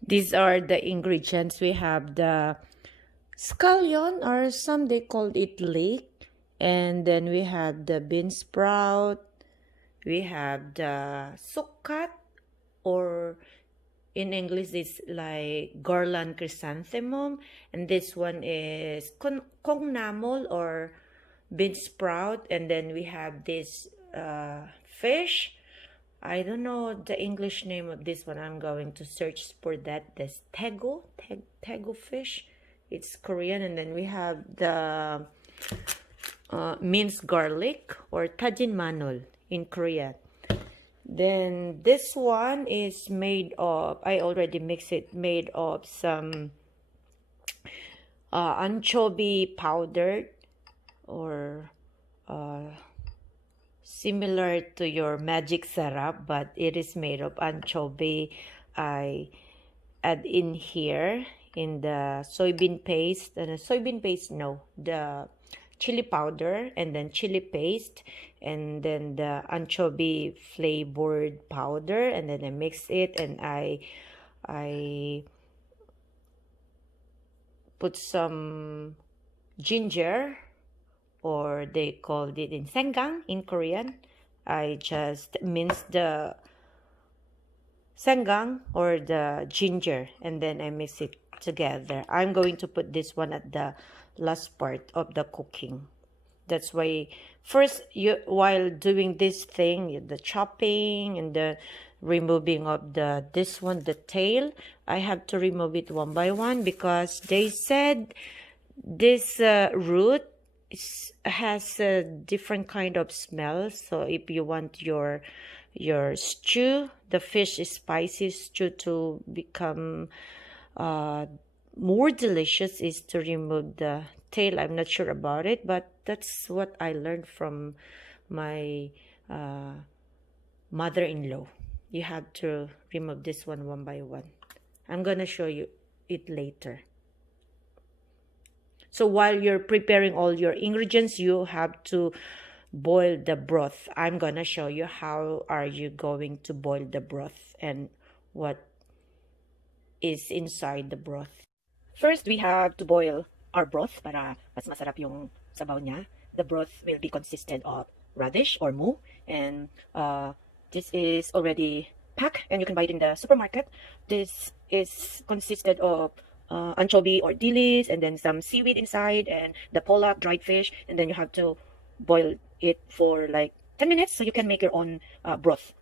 These are the ingredients. We have the scallion, or some they called it leek. And then we have the bean sprout. We have the sukat, or in English it's like garland chrysanthemum. And this one is kongnamul, or bean sprout. And then we have this fish. I don't know the English name of this one. I'm going to search for that. This Taegu fish. It's Korean. And then we have the minced garlic, or tajin manol in Korean. Then this one is made of, I already mixed it, made of some anchovy powdered, or similar to your magic syrup, but it is made of anchovy. I add in here in the soybean paste, the chili powder, and then chili paste, and then the anchovy flavored powder, and then I mix it, and I put some ginger, or they called it in senggang in Korean. I just minced the senggang, or the ginger, and then I mix it together. I'm going to put this one at the last part of the cooking. That's why first, while doing this thing, the chopping and the removing of the tail, I have to remove it one by one, because they said this root has a different kind of smell. So if you want your stew, the fish spicy stew, to become more delicious, is to remove the tail. I'm not sure about it, but that's what I learned from my mother-in-law. You have to remove this one by one. I'm gonna show you it later. So while you're preparing all your ingredients, you have to boil the broth. I'm gonna show you how are you going to boil the broth and what is inside the broth. First, we have to boil our broth para mas masarap yung sabaw niya. The broth will be consisted of radish or mu, and this is already packed, and you can buy it in the supermarket. This is consisted of anchovy or dilis, and then some seaweed inside, and the pollock, dried fish, and then you have to boil it for like 10 minutes so you can make your own broth.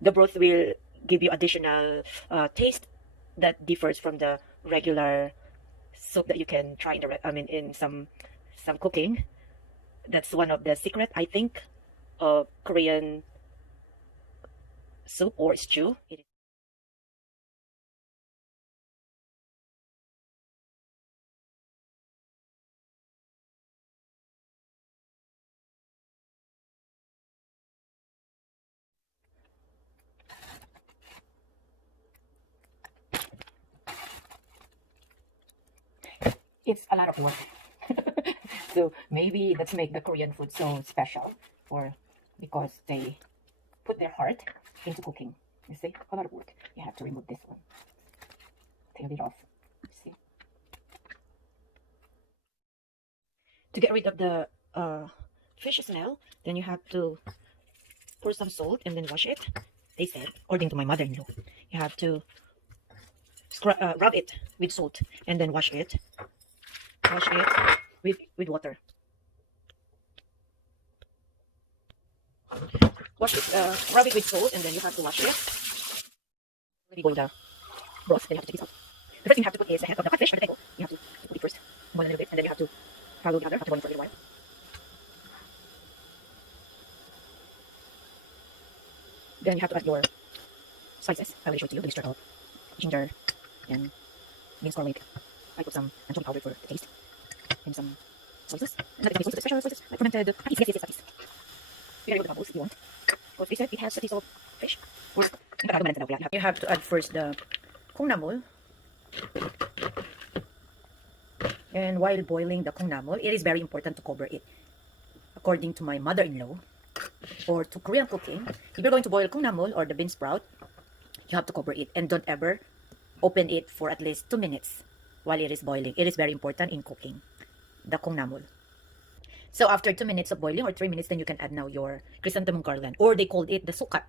The broth will give you additional taste that differs from the regular soup that you can try in some cooking. That's one of the secret, I think, of Korean soup or stew. It's a lot of work. So maybe let's make the Korean food so special, or because they put their heart into cooking. You see, a lot of work. You have to remove this one. Take it off. You see, to get rid of the fish smell, then you have to pour some salt and then wash it. They said, according to my mother-in-law, you have to rub it with salt and then wash it. Wash it with water. Wash it, rub it with salt, and then you have to wash it. Already boil the broth, then you have to take it out. The first thing you have to put is the head of the fish or the tail. You have to put it first, boil a little bit, and then you have to follow the other after boiling for a little while. Then you have to add your spices. I will show it to you. The mixture of ginger and minced garlic. I put some anchovy powder for the taste, and some soy sauce. Not exactly sauce, special soy sauce, like fermented patis. Yes, patis. You can remove the bubbles if you want. Because they said it has a taste of fish. Or you have to add first the kongnamul. And while boiling the kongnamul, it is very important to cover it. According to my mother-in-law, or to Korean cooking, if you're going to boil kongnamul or the bean sprout, you have to cover it, and don't ever open it for at least 2 minutes while it is boiling. It is very important in cooking the 콩나물. So after 2 minutes of boiling or 3 minutes, then you can add now your chrysanthemum garland, or they called it the sukat,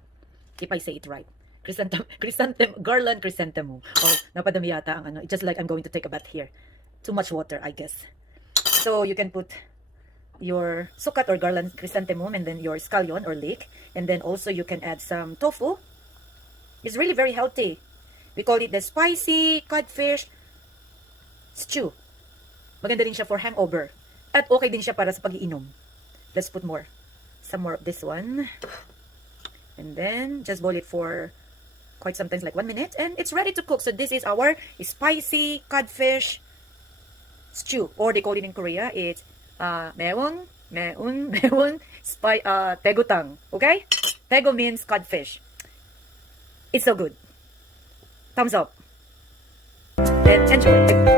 if I say it right. Chrysanthemum garland, chrysanthemum. Oh, napadami yata ang ano. Just like I'm going to take a bath here. Too much water, I guess. So you can put your sukat or garland chrysanthemum, and then your scallion or leek, and then also you can add some tofu. It's really very healthy. We call it the spicy codfish stew. Maganda din siya for hangover. At okay din siya para sa pag-iinom. Let's put more. Some more of this one. And then, just boil it for quite sometimes like 1 minute. And it's ready to cook. So this is our spicy codfish stew. Or they call it in Korea, it's Taegu Ttang. Okay? Taegu means codfish. It's so good. Thumbs up. And enjoy.